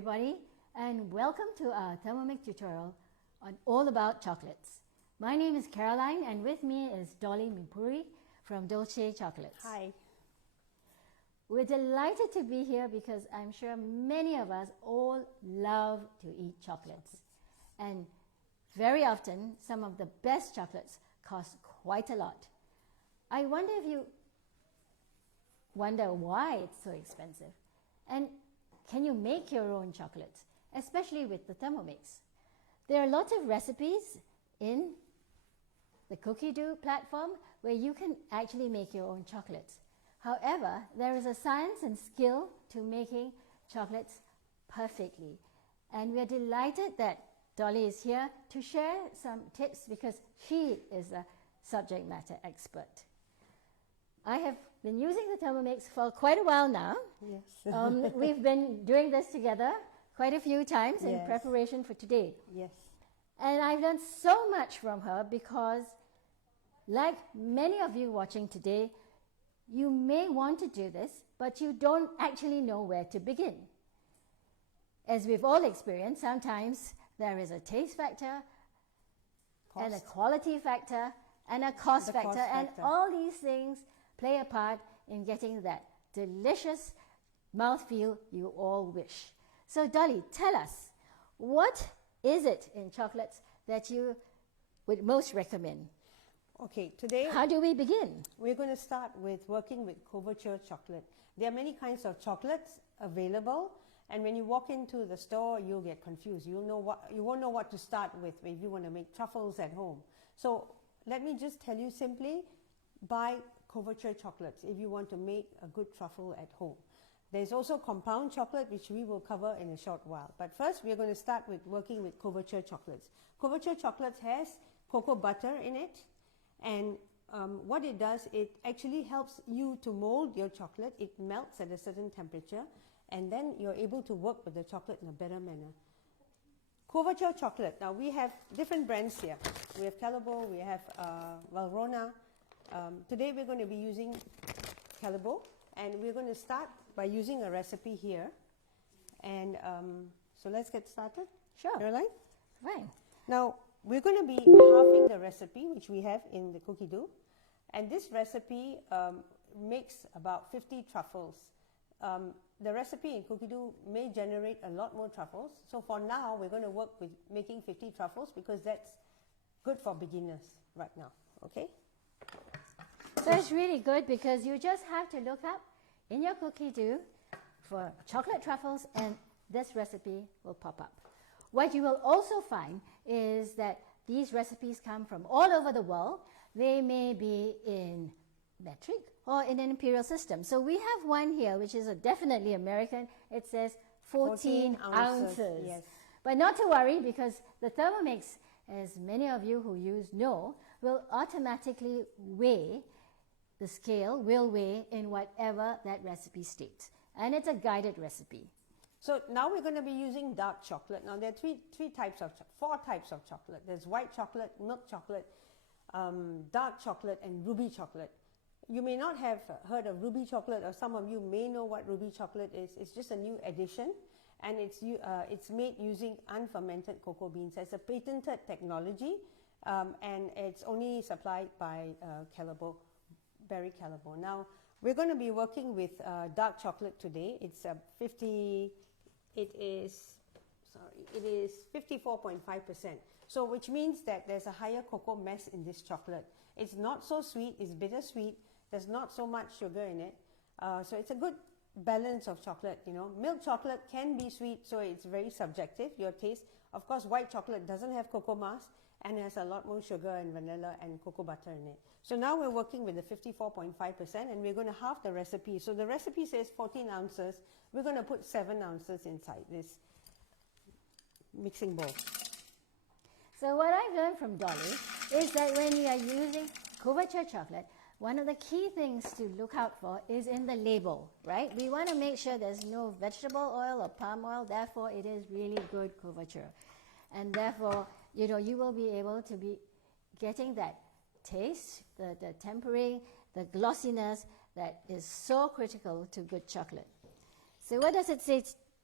everybody, and welcome to our Thermomix tutorial on all about chocolates. My name is Caroline, and with me is Dolly Mirpuri from Dolce Cakez. Hi. We're delighted to be here because I'm sure many of us all love to eat chocolates. And very often, some of the best chocolates cost quite a lot. I wonder if you wonder why it's so expensive. And can you make your own chocolates, especially with the Thermomix? There are lots of recipes in the cookie dough platform where you can actually make your own chocolates. However, there is a science and skill to making chocolates perfectly. And we're delighted that Dolly is here to share some tips because she is a subject matter expert. I have been using the Thermomix for quite a while now. Yes. We've been doing this together quite a few times in preparation for today. Yes. And I've learned so much from her because, like many of you watching today, you may want to do this, but you don't actually know where to begin. As we've all experienced, sometimes there is a taste factor, and a quality factor, and a cost factor, and all these things play a part in getting that delicious mouthfeel you all wish. So Dolly, tell us, what is it in chocolates that you would most recommend? Okay, today how do we begin? We're going to start with working with Chocolatier chocolate. There are many kinds of chocolates available, and when you walk into the store, you'll get confused. You won't know what to start with if you want to make truffles at home. So let me just tell you simply, buy Chocolatier chocolates if you want to make a good truffle at home. There's also compound chocolate, which we will cover in a short while. But first, we're going to start with working with Chocolatier chocolates. Chocolatier chocolates has cocoa butter in it, and what it does, it actually helps you to mold your chocolate. It melts at a certain temperature, and then you're able to work with the chocolate in a better manner. Chocolatier chocolate. Now, we have different brands here. We have Callebaut, we have Valrhona. Today, we're going to be using Callebaut, and we're going to start by using a recipe here. And so let's get started. Sure. Caroline? Right. Now, we're going to be halving the recipe, which we have in the cookie dough. And this recipe makes about 50 truffles. The recipe in cookie dough may generate a lot more truffles. So for now, we're going to work with making 50 truffles because that's good for beginners right now. Okay? So it's really good because you just have to look up in your cookie dough for chocolate truffles and this recipe will pop up. What you will also find is that these recipes come from all over the world. They may be in metric or in an imperial system. So we have one here which is definitely American. It says 14 ounces. Yes. But not to worry because the Thermomix, as many of you who know, will automatically weigh, the scale will weigh in whatever that recipe states. And it's a guided recipe. So now we're going to be using dark chocolate. Now there are four types of chocolate. There's white chocolate, milk chocolate, dark chocolate, and ruby chocolate. You may not have heard of ruby chocolate, or some of you may know what ruby chocolate is. It's just a new addition, and it's made using unfermented cocoa beans. It's a patented technology, and it's only supplied by Callebaut, Berry Callebaut. Now we're going to be working with dark chocolate today. It's 54.5%. So which means that there's a higher cocoa mass in this chocolate. It's not so sweet, it's bittersweet. There's not so much sugar in it. So it's a good balance of chocolate, Milk chocolate can be sweet, so it's very subjective, your taste. Of course, white chocolate doesn't have cocoa mass and has a lot more sugar and vanilla and cocoa butter in it. So now we're working with the 54.5% and we're going to halve the recipe. So the recipe says 14 ounces. We're going to put 7 ounces inside this mixing bowl. So what I've learned from Dolly is that when you are using Chocolatier chocolate, one of the key things to look out for is in the label, right? We want to make sure there's no vegetable oil or palm oil, therefore it is really good Chocolatier. And therefore, you will be able to be getting that taste, the tempering, the glossiness that is so critical to good chocolate. So what does it say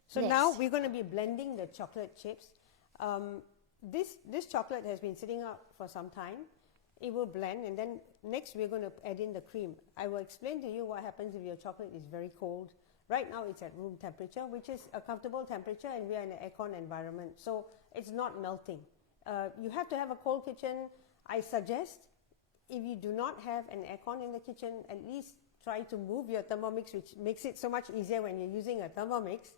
So Yes. now we're going to be blending the chocolate chips. This chocolate has been sitting out for some time. It will blend, and then next we're going to add in the cream. I will explain to you what happens if your chocolate is very cold. Right now it's at room temperature, which is a comfortable temperature, and we are in an aircon environment, so it's not melting. You have to have a cold kitchen. I suggest, if you do not have an aircon in the kitchen, at least try to move your Thermomix, which makes it so much easier when you're using a Thermomix,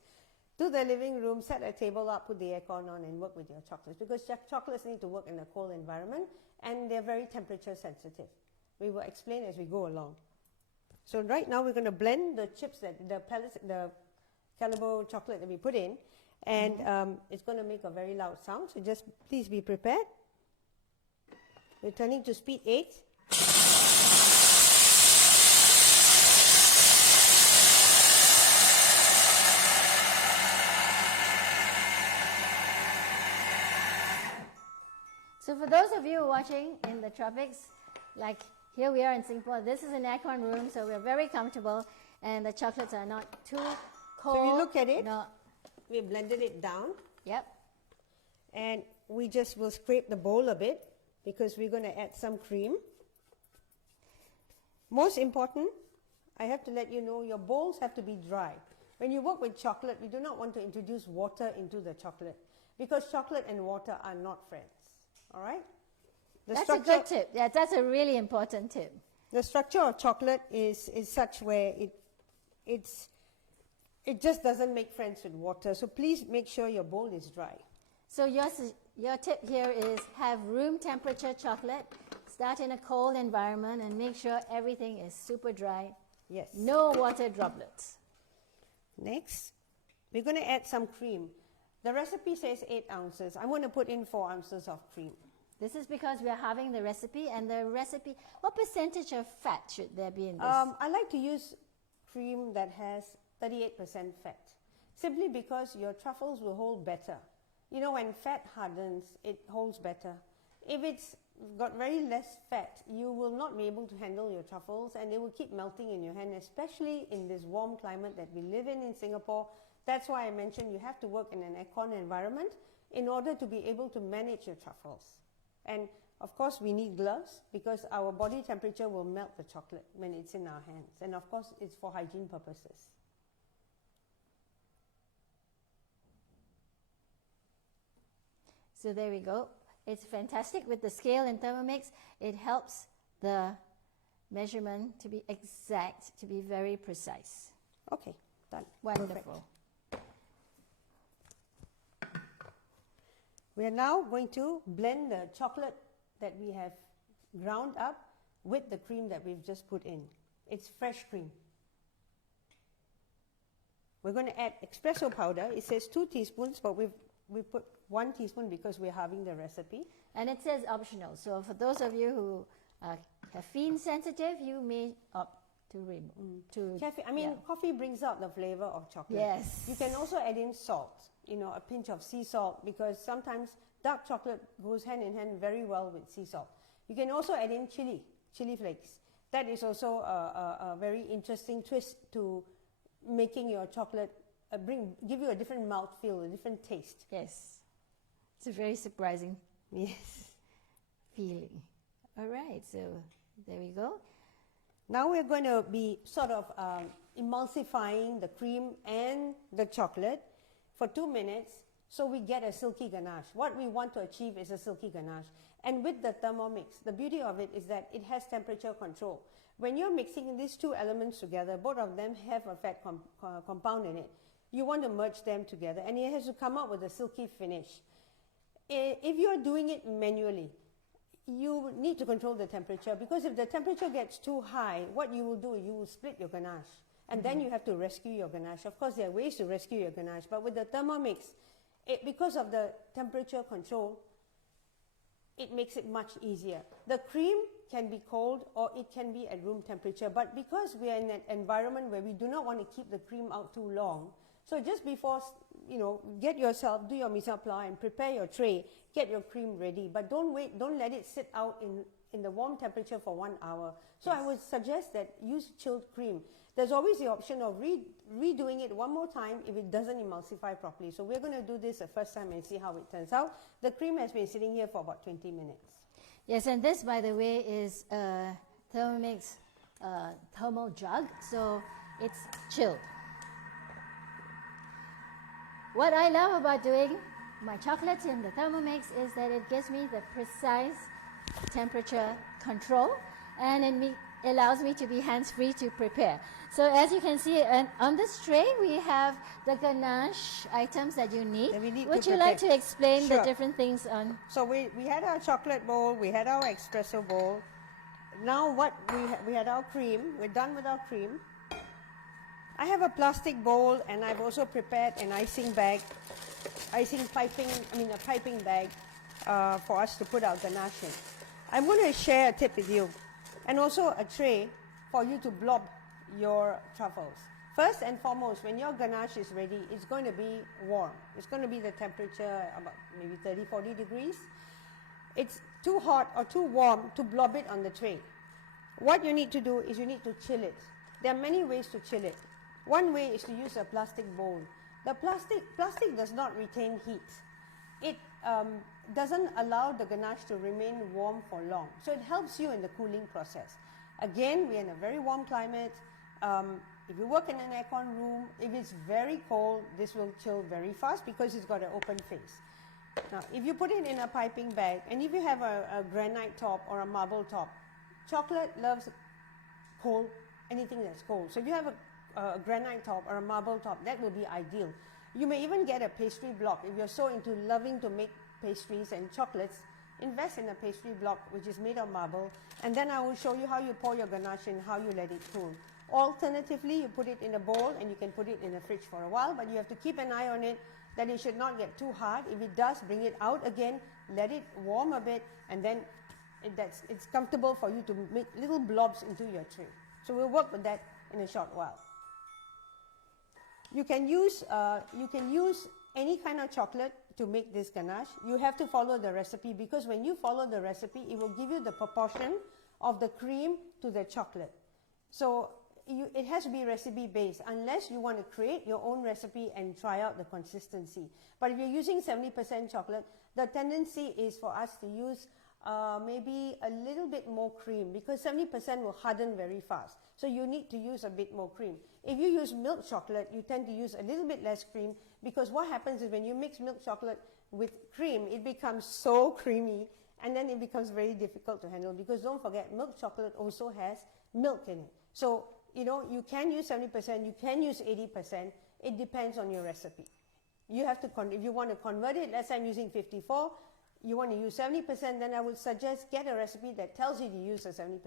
to the living room, set a table up, put the aircon on, and work with your chocolates, because chocolates need to work in a cold environment, and they're very temperature sensitive. We will explain as we go along. So right now we're going to blend the chips, the Calibo chocolate that we put in, and it's going to make a very loud sound, so just please be prepared. We're turning to speed 8. So for those of you watching in the tropics, like here we are in Singapore, this is an aircon room, so we're very comfortable, and the chocolates are not too cold. So you look at it, No. we blended it down, Yep. and we just will scrape the bowl a bit, because we're going to add some cream. Most important, I have to let you know, your bowls have to be dry. When you work with chocolate, we do not want to introduce water into the chocolate, because chocolate and water are not friends. All right? That's a good tip. Yeah, that's a really important tip. The structure of chocolate is such where it just doesn't make friends with water. So please make sure your bowl is dry. So your tip here is have room temperature chocolate, start in a cold environment, and make sure everything is super dry. Yes. No water droplets. Next, we're going to add some cream. The recipe says 8 ounces. I'm going to put in 4 ounces of cream. This is because we are having the recipe, and the recipe, what percentage of fat should there be in this? I like to use cream that has 38% fat, simply because your truffles will hold better. You know, when fat hardens, it holds better. If it's got very less fat, you will not be able to handle your truffles, and they will keep melting in your hand, especially in this warm climate that we live in Singapore. That's why I mentioned you have to work in an aircon environment in order to be able to manage your truffles. And of course we need gloves, because our body temperature will melt the chocolate when it's in our hands. And of course it's for hygiene purposes. So there we go. It's fantastic with the scale in Thermomix. It helps the measurement to be exact, to be very precise. Okay, done. Wonderful. Perfect. We are now going to blend the chocolate that we have ground up with the cream that we've just put in. It's fresh cream. We're going to add espresso powder. It says 2 teaspoons, but we put 1 teaspoon because we're having the recipe. And it says optional. So for those of you who are caffeine sensitive, you may opt to remove. Coffee brings out the flavor of chocolate. Yes. You can also add in salt, a pinch of sea salt, because sometimes dark chocolate goes hand in hand very well with sea salt. You can also add in chili flakes. That is also a very interesting twist to making your chocolate give you a different mouthfeel, a different taste. Yes. It's a very surprising Yes. feeling. All right, so there we go. Now we're going to be sort of emulsifying the cream and the chocolate for 2 minutes, so we get a silky ganache. What we want to achieve is a silky ganache. And with the Thermomix, the beauty of it is that it has temperature control. When you're mixing these 2 elements together, both of them have a fat compound in it. You want to merge them together, and it has to come out with a silky finish. If you're doing it manually, you need to control the temperature, because if the temperature gets too high, what you will do, you will split your ganache, and then you have to rescue your ganache. Of course, there are ways to rescue your ganache, but with the Thermomix, because of the temperature control, it makes it much easier. The cream can be cold or it can be at room temperature, but because we are in an environment where we do not want to keep the cream out too long, so just before, get yourself, do your mise en place and prepare your tray, get your cream ready, but don't let it sit out in the warm temperature for 1 hour. So yes. I would suggest that use chilled cream. There's always the option of redoing it one more time if it doesn't emulsify properly. So we're going to do this the first time and see how it turns out. The cream has been sitting here for about 20 minutes. Yes, and this, by the way, is a Thermomix thermal jug, so it's chilled. What I love about doing my chocolates in the Thermomix is that it gives me the precise temperature control, and it allows me to be hands-free to prepare. So as you can see, on this tray we have the ganache items that you need. Would you like to explain the different things on? So we had our chocolate bowl, we had our espresso bowl. Now what we had our cream. We're done with our cream. I have a plastic bowl, and I've also prepared an icing bag, a piping bag for us to put our ganache in. I'm going to share a tip with you, and also a tray for you to blob your truffles. First and foremost, when your ganache is ready, it's going to be warm. It's going to be the temperature about maybe 30, 40 degrees. It's too hot or too warm to blob it on the tray. What you need to do is you need to chill it. There are many ways to chill it. One way is to use a plastic bowl. The plastic does not retain heat. It doesn't allow the ganache to remain warm for long. So it helps you in the cooling process. Again, we're in a very warm climate. If you work in an aircon room, if it's very cold, this will chill very fast because it's got an open face. Now, if you put it in a piping bag, and if you have a granite top or a marble top, chocolate loves cold, anything that's cold. So if you have a granite top or a marble top, that will be ideal. You may even get a pastry block. If you're so into loving to make pastries and chocolates, invest in a pastry block which is made of marble, and then I will show you how you pour your ganache and how you let it cool. Alternatively, you put it in a bowl and you can put it in the fridge for a while, but you have to keep an eye on it that it should not get too hard. If it does, bring it out again, let it warm a bit, and then it's comfortable for you to make little blobs into your tray. So we'll work with that in a short while. You can use any kind of chocolate to make this ganache. You have to follow the recipe, because when you follow the recipe, it will give you the proportion of the cream to the chocolate. So it has to be recipe based, unless you want to create your own recipe and try out the consistency. But if you're using 70% chocolate, the tendency is for us to use maybe a little bit more cream, because 70% will harden very fast. So you need to use a bit more cream. If you use milk chocolate, you tend to use a little bit less cream, because what happens is when you mix milk chocolate with cream, it becomes so creamy, and then it becomes very difficult to handle, because don't forget, milk chocolate also has milk in it. So, you can use 70%, you can use 80%. It depends on your recipe. You have to, if you want to convert it, let's say I'm using 54, you want to use 70%, then I would suggest get a recipe that tells you to use a 70%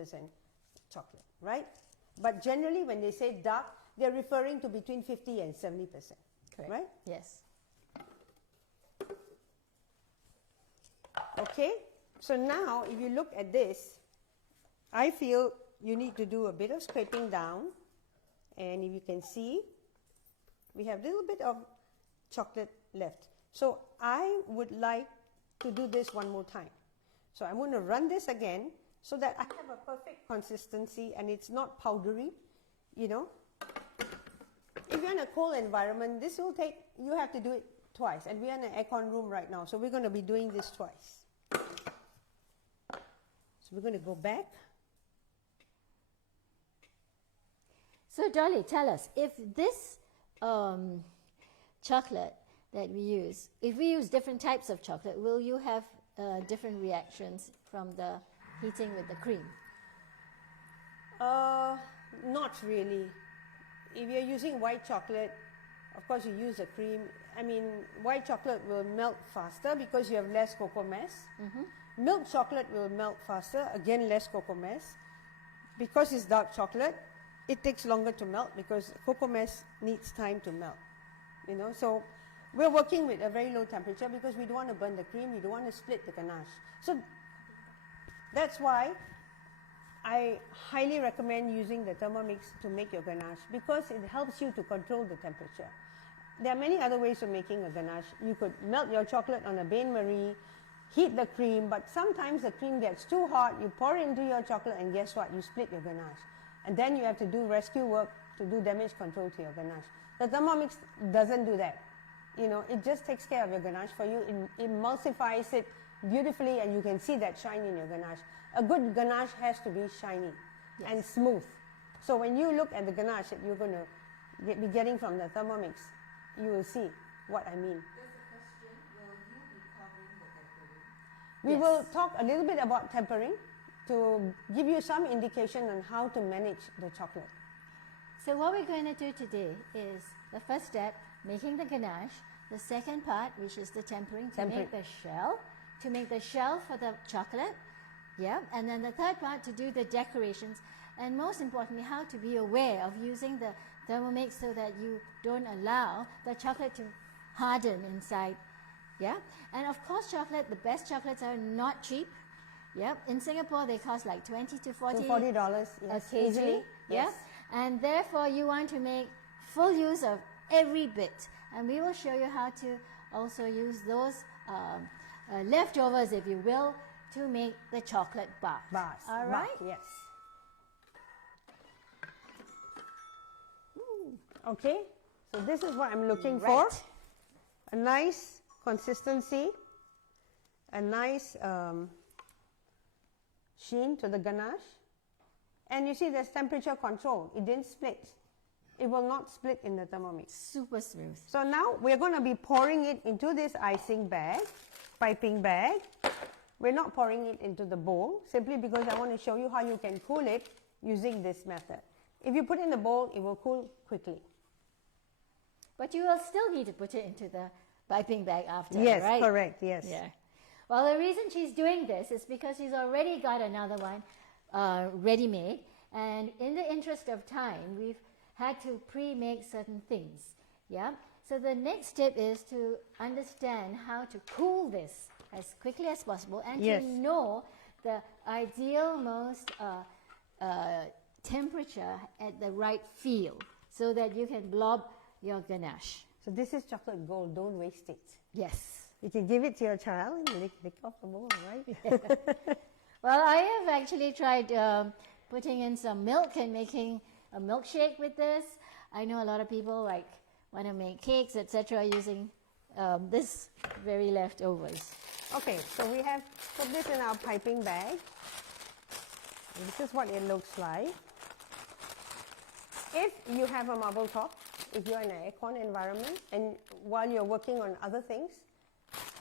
chocolate, right? But generally, when they say dark, they're referring to between 50 and 70%. Correct. Right? Yes. Okay, so now if you look at this, I feel you need to do a bit of scraping down, and if you can see, we have a little bit of chocolate left. So I would like to do this one more time. So I'm going to run this again so that I have a perfect consistency and it's not powdery, If you're in a cold environment, this will take, you have to do it twice, and we're in an aircon room right now, so we're going to be doing this twice. So we're going to go back. So Dolly, tell us, if this chocolate that we use, if we use different types of chocolate, will you have different reactions from the heating with the cream? Not really. If you're using white chocolate, of course you use the cream. White chocolate will melt faster because you have less cocoa mass. Mm-hmm. Milk chocolate will melt faster, again less cocoa mass. Because it's dark chocolate, it takes longer to melt because cocoa mass needs time to melt. So we're working with a very low temperature because we don't want to burn the cream, we don't want to split the ganache. So that's why I highly recommend using the Thermomix to make your ganache, because it helps you to control the temperature. There are many other ways of making a ganache. You could melt your chocolate on a bain-marie, heat the cream, but sometimes the cream gets too hot, you pour it into your chocolate, and guess what? You split your ganache. And then you have to do rescue work to do damage control to your ganache. The Thermomix doesn't do that. You know, it just takes care of your ganache for you. It emulsifies it beautifully, and you can see that shine in your ganache. A good ganache has to be shiny and smooth. So when you look at the ganache that you're going to be getting from the Thermomix, you will see what I mean. We will talk a little bit about tempering to give you some indication on how to manage the chocolate. So what we're going to do today is the first step, making the ganache. The second part, which is the tempering, to make the shell for the chocolate. Yeah, and then the third part to do the decorations, and most importantly, how to be aware of using the Thermomix so that you don't allow the chocolate to harden inside. Yeah, and of course, the best chocolates are not cheap. Yeah, in Singapore they cost like $20 to $40 yes, a kg. easily. Yeah, Yes. and therefore you want to make full use of every bit, and we will show you how to also use those leftovers, if you will, to make the chocolate bars. All right? Yes. Okay, so this is what I'm looking for. A nice consistency, a nice sheen to the ganache. And you see there's temperature control. It didn't split. It will not split in the Thermomix. Super smooth. So now we're going to be pouring it into this icing bag, piping bag. We're not pouring it into the bowl, simply because I want to show you how you can cool it using this method. If you put it in the bowl, it will cool quickly. But you will still need to put it into the piping bag after, yes, right? Yes, correct, yes. Yeah. Well, the reason she's doing this is because she's already got another one ready-made, and in the interest of time, we've had to pre-make certain things. Yeah. So the next step is to understand how to cool this as quickly as possible, and to know the ideal most temperature at the right feel, so that you can blob your ganache. So this is chocolate gold. Don't waste it. Yes. You can give it to your child and lick off the bowl, right? Yeah. Well, I have actually tried putting in some milk and making a milkshake with this. I know a lot of people want to make cakes, etc., using this very leftovers. Okay, so we have put this in our piping bag. And this is what it looks like. If you have a marble top, if you're in an aircon environment, and while you're working on other things,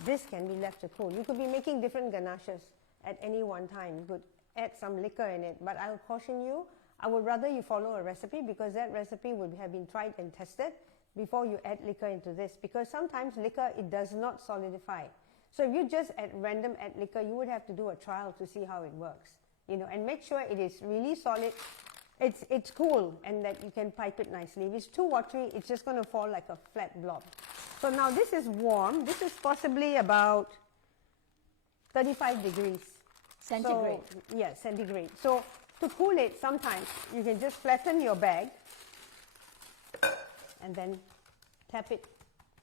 this can be left to cool. You could be making different ganaches at any one time. You could add some liquor in it, but I'll caution you, I would rather you follow a recipe, because that recipe would have been tried and tested before you add liquor into this, because sometimes liquor, it does not solidify. So if you just at random add liquor, you would have to do a trial to see how it works, and make sure it is really solid, it's cool, and that you can pipe it nicely. If it's too watery, it's just going to fall like a flat blob. So now this is warm. This is possibly about 35 degrees. Centigrade. So, yes, centigrade. So to cool it, sometimes you can just flatten your bag and then tap it.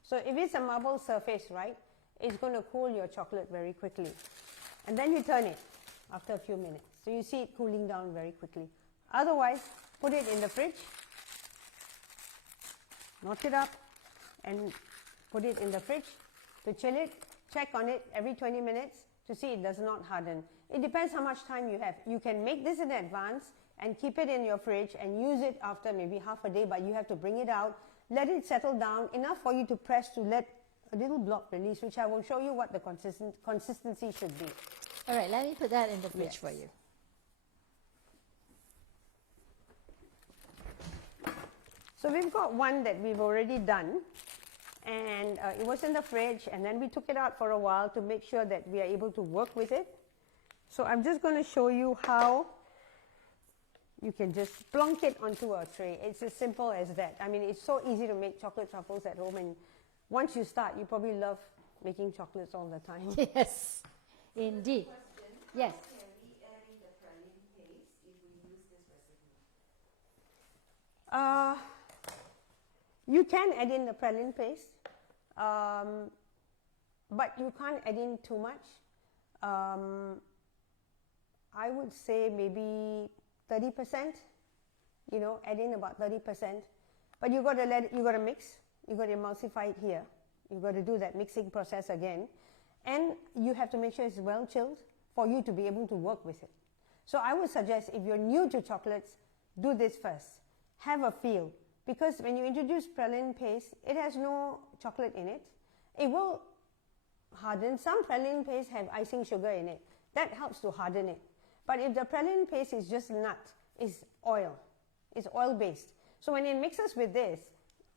So if it's a marble surface, right, it's going to cool your chocolate very quickly. And then you turn it after a few minutes. So you see it cooling down very quickly. Otherwise, put it in the fridge, knot it up, and put it in the fridge to chill it. Check on it every 20 minutes to see it does not harden. It depends how much time you have. You can make this in advance and keep it in your fridge and use it after maybe half a day, but you have to bring it out, let it settle down, enough for you to press to let a little block release, which I will show you what the consistency should be. All right, let me put that in the fridge for you. So we've got one that we've already done, and it was in the fridge, and then we took it out for a while to make sure that we are able to work with it. So I'm just going to show you how you can just plonk it onto a tray. It's as simple as that. I mean, it's so easy to make chocolate truffles at home, and once you start, you probably love making chocolates all the time. Yes, indeed. Yes. Can we add in the praline paste if we use this recipe? You can add in the praline paste, but you can't add in too much. I would say maybe 30%. you know, add in about 30%. But you got to mix, you got to emulsify it here. You got to do that mixing process again. And you have to make sure it's well chilled for you to be able to work with it. So I would suggest, if you're new to chocolates, do this first. Have a feel. Because when you introduce praline paste, it has no chocolate in it. It will harden. Some praline paste have icing sugar in it. That helps to harden it. But if the praline paste is just nut, it's oil. It's oil-based. So when it mixes with this,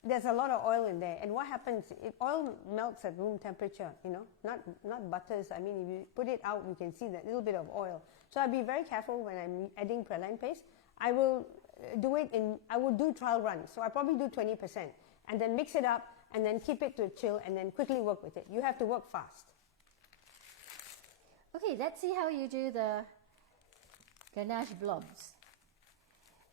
there's a lot of oil in there. And what happens, oil melts at room temperature, you know, not butters. I mean, if you put it out, you can see that little bit of oil. So I'll be very careful when I'm adding praline paste. I will do trial runs. So I probably do 20%. And then mix it up, and then keep it to chill, and then quickly work with it. You have to work fast. Okay, let's see how you do the ganache blobs.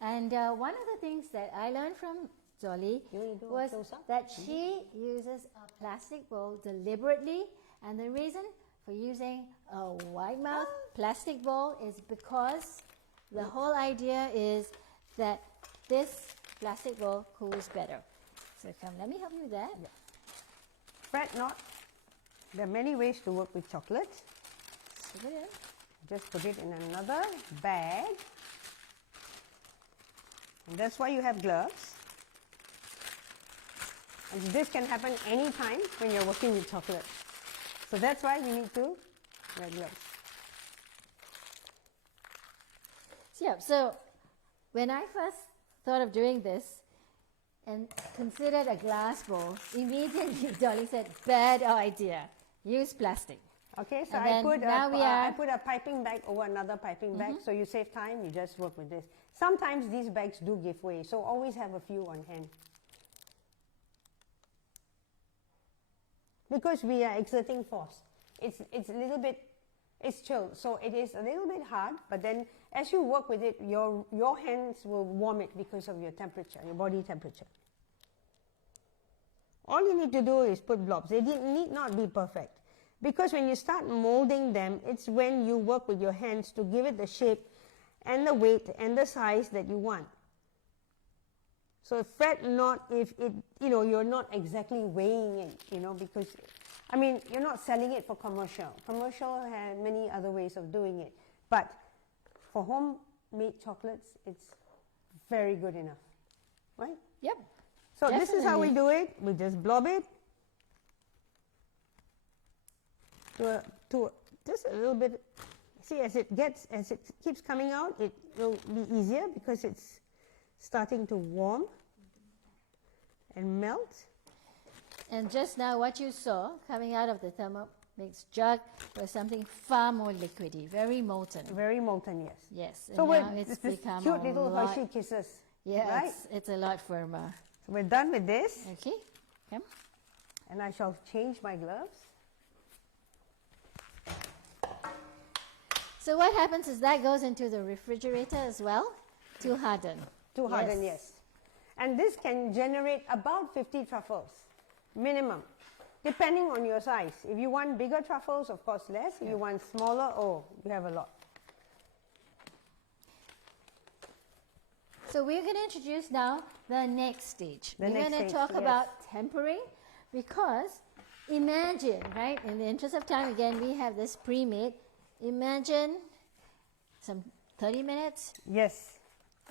And one of the things that I learned from Dolly was that she uses a plastic bowl deliberately, and the reason for using a wide mouth plastic bowl is because the whole idea is that this plastic bowl cools better. So come, let me help you with that. Yeah. Fret not. There are many ways to work with chocolate. Just put it in another bag. And that's why you have gloves. And this can happen anytime when you're working with chocolate. So that's why we need to wear gloves. Yeah, so when I first thought of doing this and considered a glass bowl, immediately Dolly said, bad idea, use plastic. Okay, so I put a piping bag over another piping bag, so you save time, you just work with this. Sometimes these bags do give way, so always have a few on hand. Because we are exerting force. It's a little bit, it's chilled, so it is a little bit hard, but then as you work with it, your hands will warm it because of your temperature, your body temperature. All you need to do is put blobs. They need not be perfect. Because when you start molding them, it's when you work with your hands to give it the shape and the weight and the size that you want. So fret not if it, you know, you're not exactly weighing it, you know, because, I mean, you're not selling it for commercial. Commercial has many other ways of doing it. But for homemade chocolates, it's very good enough, right? Yep. So This is how we do it. We just blob it to just a little bit. See, as it keeps coming out, it will be easier because it's starting to warm and melt. And just now what you saw coming out of the Thermomix jug was something far more liquidy, very molten. Very molten, yes. Yes, So and now it's become cute little Hershey Kisses. Yeah, right? it's a lot firmer. So we're done with this. Okay, come. And I shall change my gloves. So what happens is that goes into the refrigerator as well to harden. To harden, yes. And this can generate about 50 truffles, minimum, depending on your size. If you want bigger truffles, of course less. If you want smaller, you have a lot. So we're going to introduce now the next stage. We're going to talk yes. about tempering, because imagine, right, in the interest of time, again, we have this pre-made. Imagine some 30 minutes. Yes.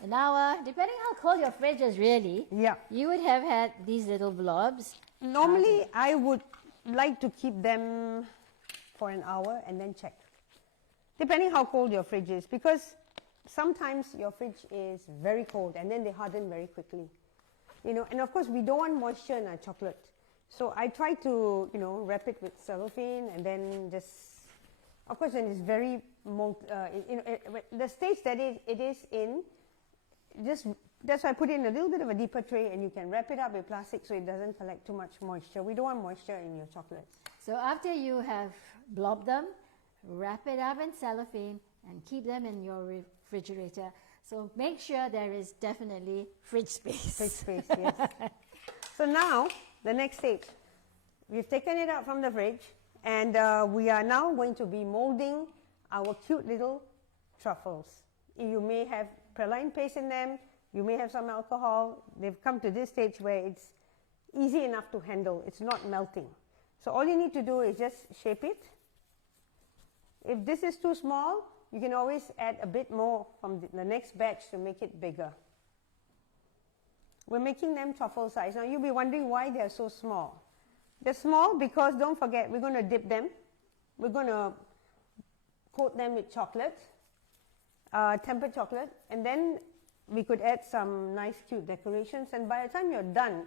An hour, depending how cold your fridge is really. Yeah. You would have had these little blobs. Normally, I would like to keep them for an hour and then check. Depending how cold your fridge is, because sometimes your fridge is very cold and then they harden very quickly. You know, and of course we don't want moisture in our chocolate. So I try to, you know, wrap it with cellophane and then just, of course, when it's very, the stage that it is in, that's why I put it in a little bit of a deeper tray, and you can wrap it up with plastic so it doesn't collect too much moisture. We don't want moisture in your chocolates. So after you have blobbed them, wrap it up in cellophane and keep them in your refrigerator. So make sure there is definitely fridge space. Fridge space, yes. So now, the next stage. We've taken it out from the fridge, and we are now going to be molding our cute little truffles. You may have praline paste in them, You may have some alcohol. They've come to this stage where it's easy enough to handle. It's not melting. So all you need to do is just shape it. If this is too small, you can always add a bit more from the next batch to make it bigger. We're making them truffle size. Now you'll be wondering why they're so small. They're small because, don't forget, we're going to dip them. We're going to coat them with chocolate, tempered chocolate, and then we could add some nice cute decorations, and by the time you're done,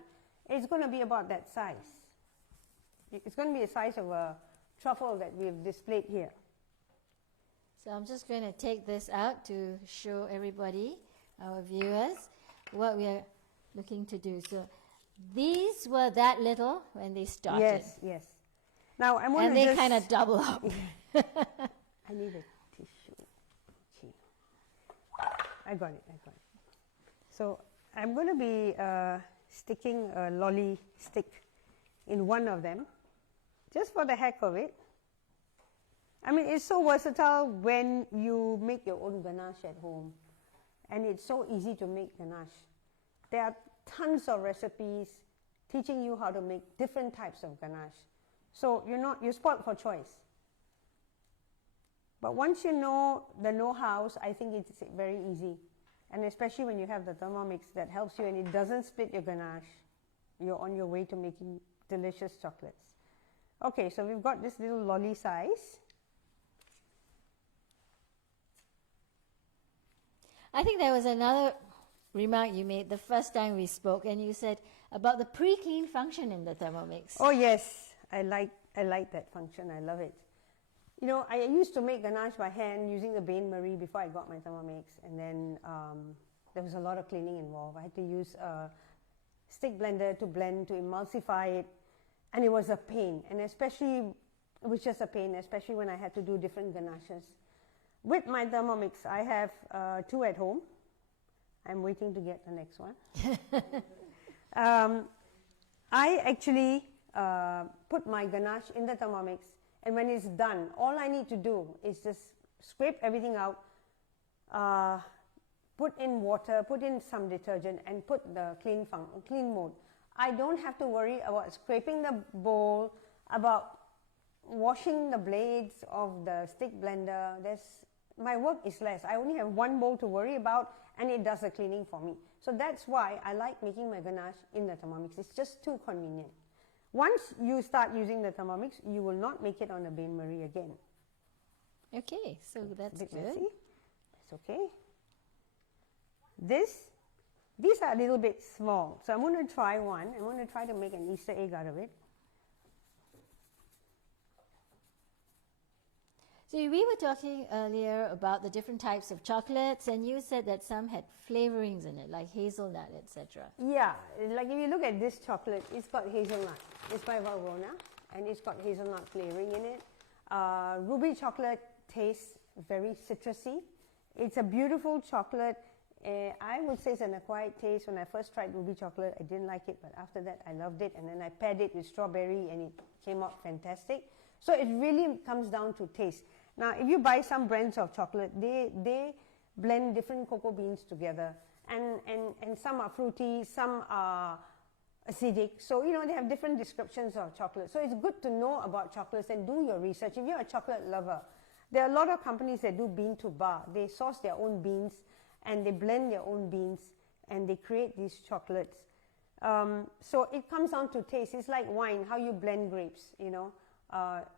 it's going to be about that size. It's going to be the size of a truffle that we've displayed here. So I'm just going to take this out to show everybody, our viewers, what we are looking to do. So these were that little when they started. Yes, yes. Now I'm going and to they kind of double up. I need a tissue. Gee. I got it. So I'm going to be sticking a lolly stick in one of them, just for the heck of it. I mean, it's so versatile when you make your own ganache at home, and it's so easy to make ganache. There are tons of recipes teaching you how to make different types of ganache. So you're spoiled for choice. But once you know the know-hows, I think it's very easy. And especially when you have the Thermomix that helps you and it doesn't split your ganache, you're on your way to making delicious chocolates. Okay, so we've got this little lolly size. I think there was another remark you made the first time we spoke, and you said about the pre-clean function in the Thermomix. Oh yes, I like that function. I love it. You know, I used to make ganache by hand using the bain-marie before I got my Thermomix, and then there was a lot of cleaning involved. I had to use a stick blender to blend, to emulsify it, and it was a pain. And especially, it was just a pain, especially when I had to do different ganaches. With my Thermomix, I have 2 at home. I'm waiting to get the next one. I actually put my ganache in the Thermomix, and when it's done, all I need to do is just scrape everything out, put in water, put in some detergent, and put the clean mode. I don't have to worry about scraping the bowl, about washing the blades of the stick blender. My work is less. I only have one bowl to worry about, and it does the cleaning for me. So that's why I like making my ganache in the Thermomix. It's just too convenient. Once you start using the Thermomix, you will not make it on a bain-marie again. Okay, so that's good. Messy. It's okay. These are a little bit small, so I'm going to try one. I'm going to try to make an Easter egg out of it. So we were talking earlier about the different types of chocolates, and you said that some had flavorings in it, like hazelnut, etc. Yeah, like if you look at this chocolate, it's got hazelnut. It's by Valrhona, and it's got hazelnut flavoring in it. Ruby chocolate tastes very citrusy. It's a beautiful chocolate. I would say it's an acquired taste. When I first tried ruby chocolate, I didn't like it, but after that, I loved it. And then I paired it with strawberry, and it came out fantastic. So it really comes down to taste. Now, if you buy some brands of chocolate, they blend different cocoa beans together, and some are fruity, some are acidic. So, you know, they have different descriptions of chocolate. So it's good to know about chocolates and do your research. If you're a chocolate lover, there are a lot of companies that do bean to bar. They source their own beans, and they blend their own beans, and they create these chocolates. So it comes down to taste. It's like wine, how you blend grapes, you know.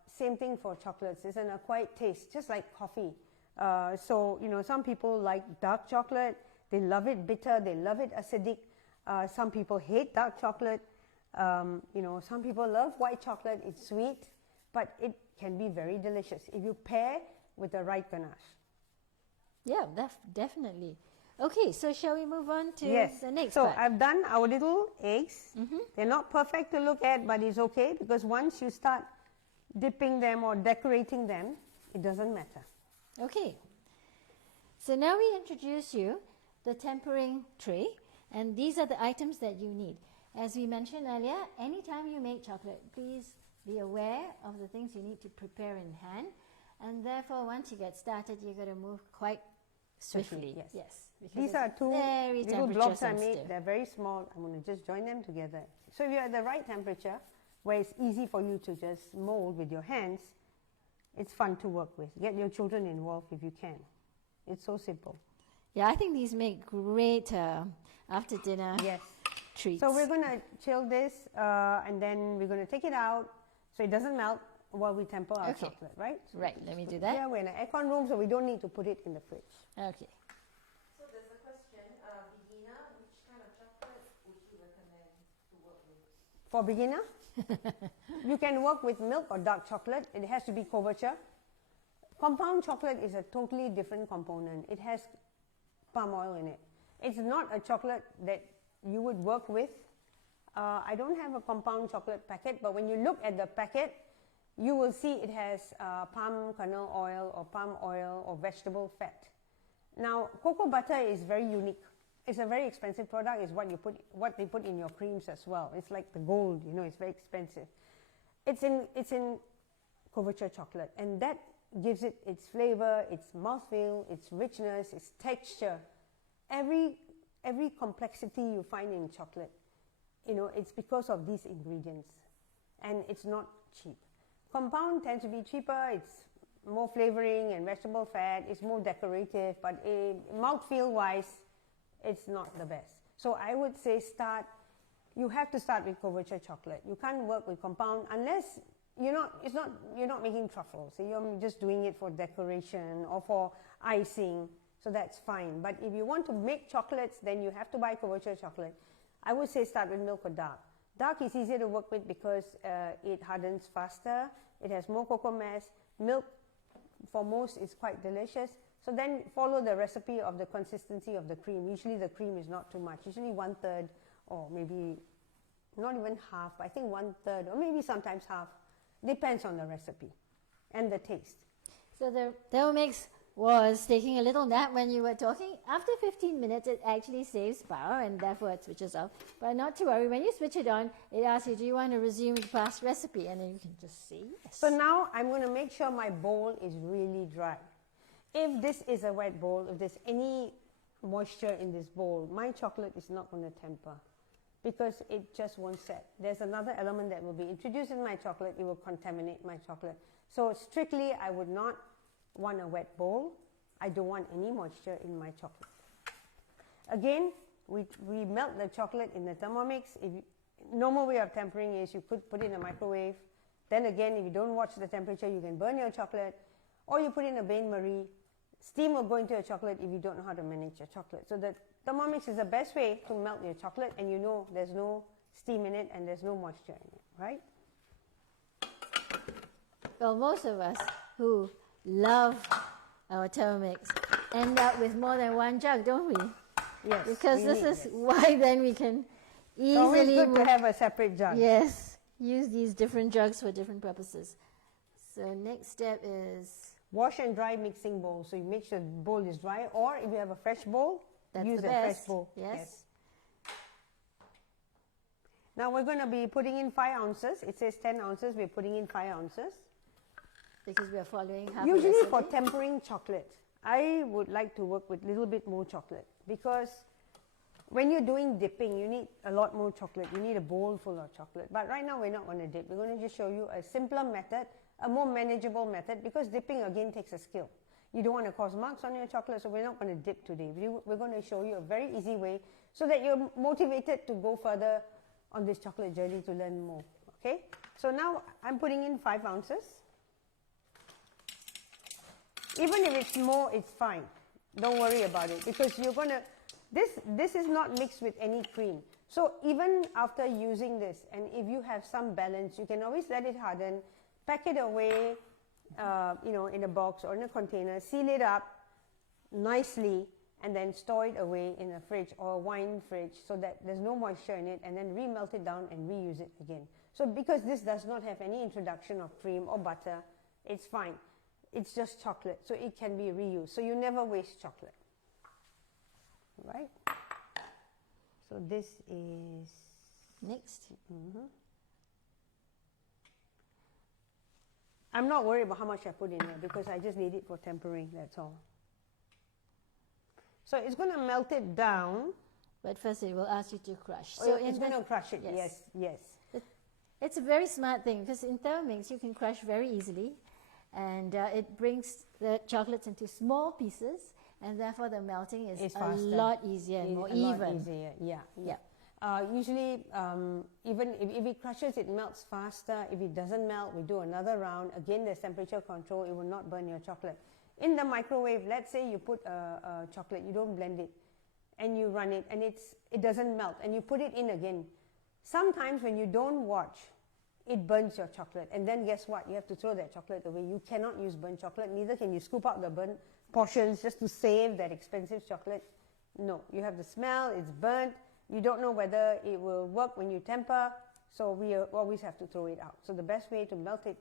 Same thing for chocolates. It's an acquired taste, just like coffee. So, you know, some people like dark chocolate. They love it bitter. They love it acidic. Some people hate dark chocolate. You know, some people love white chocolate. It's sweet, but it can be very delicious if you pair with the right ganache. Yeah, definitely. Okay, so shall we move on to the next So part? I've done our little eggs. They're not perfect to look at, but it's okay, because once you start dipping them or decorating them, it doesn't matter. Okay. So now we introduce you the tempering tray, and these are the items that you need. As we mentioned earlier, anytime you make chocolate, please be aware of the things you need to prepare in hand, and therefore once you get started, you're going to move quite swiftly. Yes. Because These it's are two very little temperature blobs I sensitive. made. They're very small. I'm going to just join them together. So if you're at the right temperature, where it's easy for you to just mold with your hands, it's fun to work with. Get your children involved if you can. It's so simple. Yeah, I think these make great after dinner Yes. treats. So we're going to chill this and then we're going to take it out so it doesn't melt while we temper our Okay. chocolate, right? Right, let me Put do it that. Here, we're in an aircon room, so we don't need to put it in the fridge. Okay. So there's a question, beginner, which kind of chocolate would you recommend to work with? For beginner, you can work with milk or dark chocolate. It has to be couverture. Compound chocolate is a totally different component. It has palm oil in it. It's not a chocolate that you would work with. I don't have a compound chocolate packet, but when you look at the packet, you will see it has palm kernel oil or vegetable fat. Now, cocoa butter is very unique. It's a very expensive product. It's what they put in your creams as well. It's like the gold, you know, it's very expensive. It's in couverture chocolate, and that gives it its flavor, its mouthfeel, its richness, its texture. Every complexity you find in chocolate, you know, it's because of these ingredients, and it's not cheap. Compound tends to be cheaper. It's more flavoring and vegetable fat. It's more decorative, but mouthfeel wise, it's not the best. So I would say you have to start with couverture chocolate. You can't work with compound unless you're not making truffles. So you're just doing it for decoration or for icing. So that's fine. But if you want to make chocolates, then you have to buy couverture chocolate. I would say start with milk or dark. Dark is easier to work with because it hardens faster. It has more cocoa mass. Milk, for most, is quite delicious. So then follow the recipe of the consistency of the cream. Usually the cream is not too much. Usually 1/3 or maybe not even half. I think 1/3 or maybe sometimes half. Depends on the recipe and the taste. So the Thermomix was taking a little nap when you were talking. After 15 minutes, it actually saves power and therefore it switches off. But not to worry, when you switch it on, it asks you, do you want to resume the past recipe? And then you can just say yes. So now I'm going to make sure my bowl is really dry. If this is a wet bowl, if there's any moisture in this bowl, my chocolate is not going to temper because it just won't set. There's another element that will be introduced in my chocolate. It will contaminate my chocolate. So strictly, I would not want a wet bowl. I don't want any moisture in my chocolate. Again, we melt the chocolate in the Thermomix. Normal way of tempering is you could put it in a microwave. Then again, if you don't watch the temperature, you can burn your chocolate. Or you put in a bain-marie. Steam will go into your chocolate if you don't know how to manage your chocolate. So the Thermomix is the best way to melt your chocolate, and you know there's no steam in it and there's no moisture in it, right? Well, most of us who love our Thermomix end up with more than one jug, don't we? Yes. Because this is why then we can It's always easily good to have a separate jug. yes, use these different jugs for different purposes. So next step is Wash and dry mixing bowl. So you make sure the bowl is dry, or if you have a fresh bowl, that's use the a best. fresh bowl. Yes. Now we're going to be putting in 5 ounces. It says 10 ounces. We're putting in 5 ounces. Because we are following half Usually a for recipe. tempering chocolate, I would like to work with a little bit more chocolate because when you're doing dipping, you need a lot more chocolate. You need a bowl full of chocolate. But right now we're not going to dip. We're going to just show you a simpler method, a more manageable method, because dipping again takes a skill. You don't want to cause marks on your chocolate, so we're not going to dip today. We're going to show you a very easy way so that you're motivated to go further on this chocolate journey to learn more. Okay? So now I'm putting in 5 ounces. Even if it's more, it's fine. Don't worry about it because you're going to, this is not mixed with any cream. So even after using this, and if you have some balance, you can always let it harden, pack it away, in a box or in a container, seal it up nicely, and then store it away in a fridge or a wine fridge so that there's no moisture in it, and then remelt it down and reuse it again. So because this does not have any introduction of cream or butter, it's fine. It's just chocolate, so it can be reused. So you never waste chocolate, right? So this is Next. I'm not worried about how much I put in there because I just need it for tempering, that's all. So it's going to melt it down. But first it will ask you to crush. So it's going to crush it. yes. Yes. It's a very smart thing because in Thermomix you can crush very easily, and it brings the chocolates into small pieces, and therefore the melting is a lot easier and more even. A lot easier, yeah. Usually, even if it crushes, it melts faster. If it doesn't melt, we do another round. Again, there's temperature control. It will not burn your chocolate. In the microwave, let's say you put a chocolate, you don't blend it, and you run it, and it doesn't melt, and you put it in again. Sometimes when you don't watch, it burns your chocolate, and then guess what? You have to throw that chocolate away. You cannot use burnt chocolate, neither can you scoop out the burnt portions just to save that expensive chocolate. No, you have the smell, it's burnt. You don't know whether it will work when you temper, so we always have to throw it out. So the best way to melt it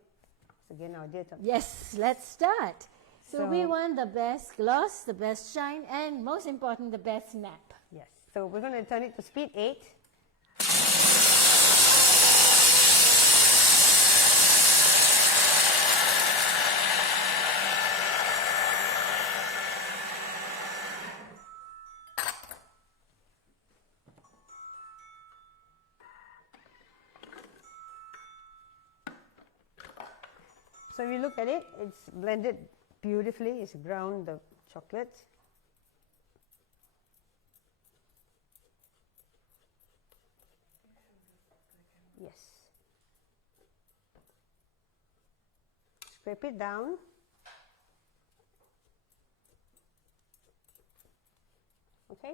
is again our dear Thermomix. Yes, let's start. So we want the best gloss, the best shine, and most important, the best snap. Yes, so we're going to turn it to speed 8. So if you look at it, it's blended beautifully. It's ground the chocolate. Yes. Scrape it down. Okay.